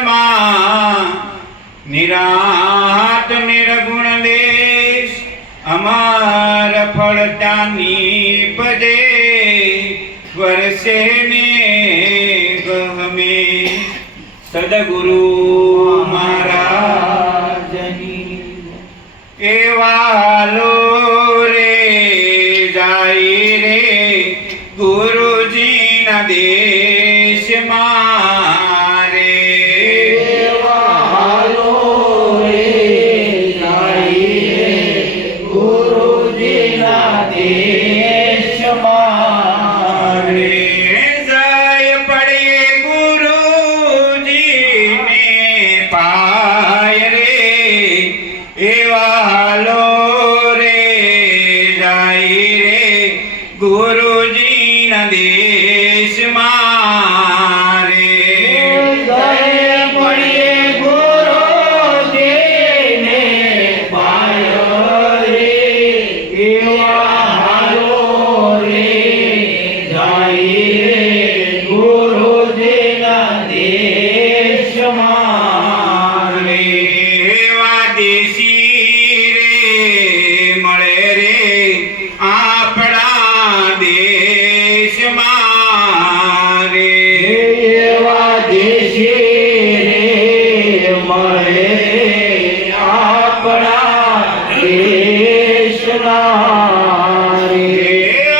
માં નિરાત નિર્ગુણ દેશ અમાર ફળતાની પદે વર્ષે ને ગમે સદગુરુ મહારાજની એવાલો રે જાય રે ગુરુજીના દેશમાં રે એવાલો રે જાય રે ગુરુજીના દેશમાં રે જય પડે ગુરુજીને પાય રે એવાલો રે જાય રે ગુરુજીના દેશમાં રે જય પડે ગુરુજીને પાય રે એવાલો રે જાય રે ગુરુજીના દેશમાં રે એવા દેશી રે મળે રે આપણા દેશમાં રે એવા દેશી રે મળે આપણા દેશના રે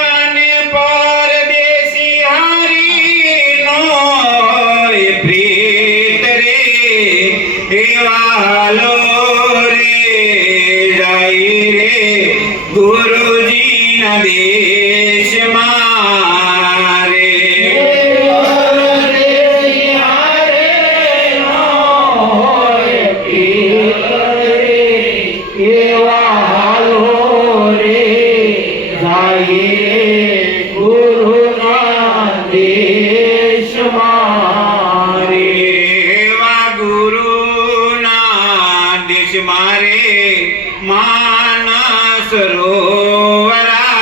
અને પરદેશી હારીનો પ્રીત રે એવાલો રે જાય રે ગુરુજીના દેશમાં રે એવા ગુરુના દેશમાં રે માનસ સરોવરા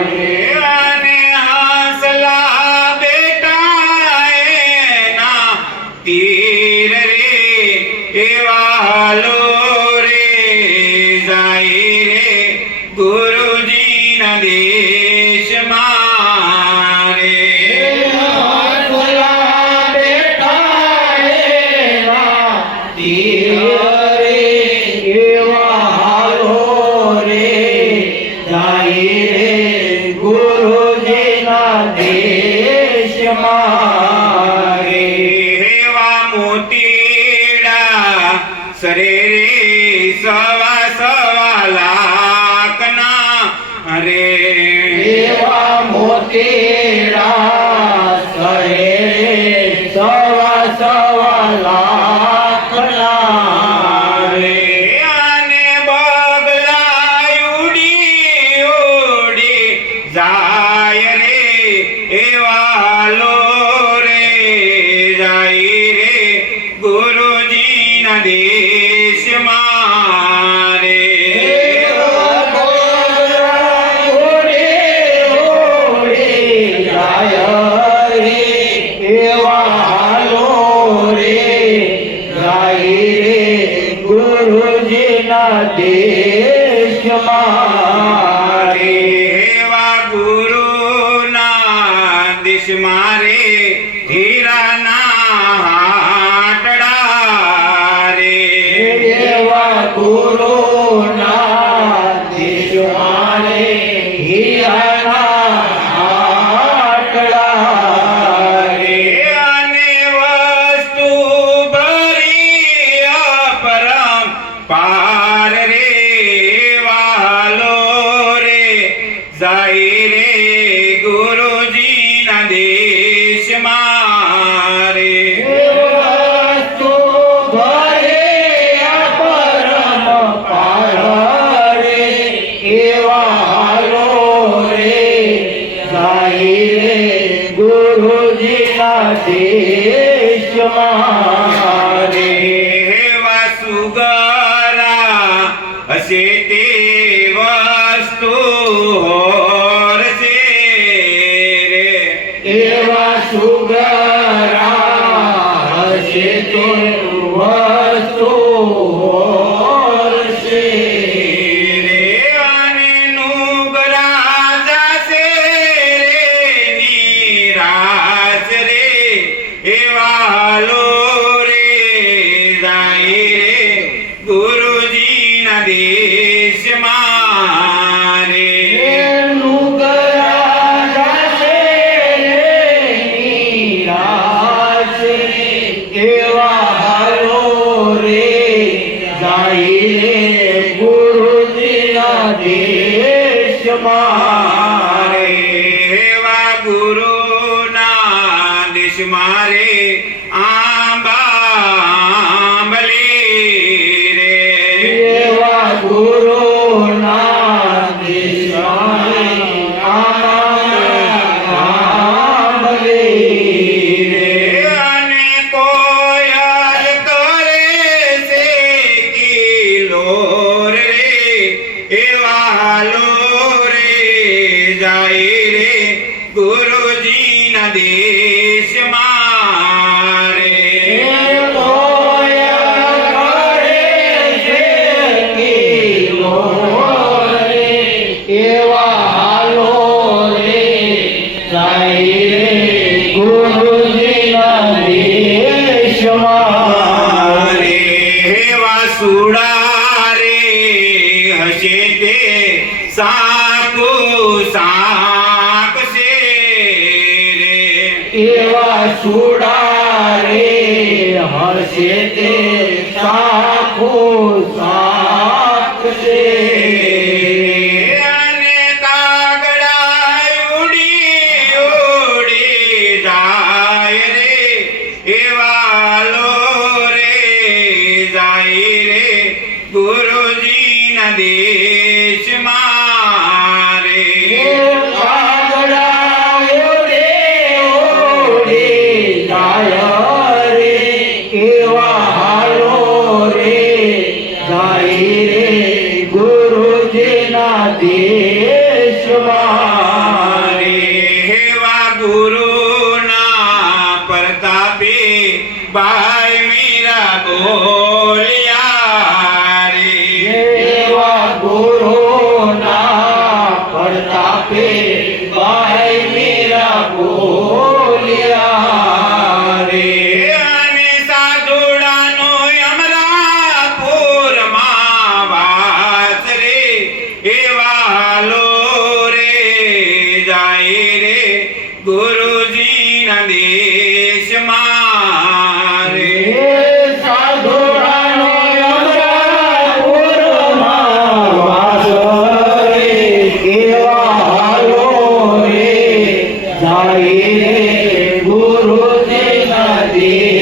રે અને હાંસલા બેટા એના તીર રે એવાલો રે જાય રે ગુરુજીના દેશમાં રે રે એવા મોતીડા સરે રે સવા સવા લાખના રે મોટેરા સરે સવા સવા લાખના રે અને બગલા ઉડી ઉડી જાય રે એવાલો રે જાય રે ગુરુજીના દેશમાં રે દેશમાં રે એવા ગુરુના દેશમાં રે હીરાના હાટડા રે એવા ગુરુના દેશમાં રે હીરાના હાટડા રે અને વસ્તુ ભરી અપરમ પાર રે વાલો રે જાય રે ગુરુજીના દેશમાં રે વસ્તુ ભરે પરમ પાર રે એવા લો રે જાય રે ગુરુજીના દેશમાં રે એવા સુગરા હશે તે વસ્તુ હોરશે રે એવા સુગરા હશે તો વસ્તુ હોરશે રે અને નુગરા જાશે રે નિરાશ રે એવા હાલો રે જાય રે ગુરુજીના દેશમાં રે એવા હાલો રે જાય રે ગુરુજીના દેશમાં રે એવા ગુરુના દેશમાં રે આંબાંબલી રે એવા ગુરુના દેશમાં આંબાંબલી રે અને કોયલ કરે છે કિલોર રે એવા હાલો રે જાય રે ગુરુજીના દેશમાં રે એવા હાલો રે જાય રે ગુરુજીના દેશમાં રે એવા સુડા રે હશે તે સાકુ સાકશે રે એવા સુડા રે હશે તે સાખો સાખશે અને કાગડા ઉડી ઉડી જાય રે એવા હાલો રે જાય રે ગુરુજીના દેશમાં રે કાગડા ઉડે ઉડે જાય રે એવા હાલો રે જાય રે ગુરુજીના દેશમાં રે એવા ગુરુના પ્રતાપે ભાઈ મીરા બોલ્યા રે એવા ગુરુના પ્રતાપે ભાઈ મીરા બોલ્યા રે અને સાધુડાનો અમરાપુરમાં વાસ રે એવા હાલો રે જાય રે ગુરુજીના દેશમાં રે સાધુડાનો અમરાપુરમાં વાસ રે એવા હાલો રે જાય રે ગુરુજીના દેશમાં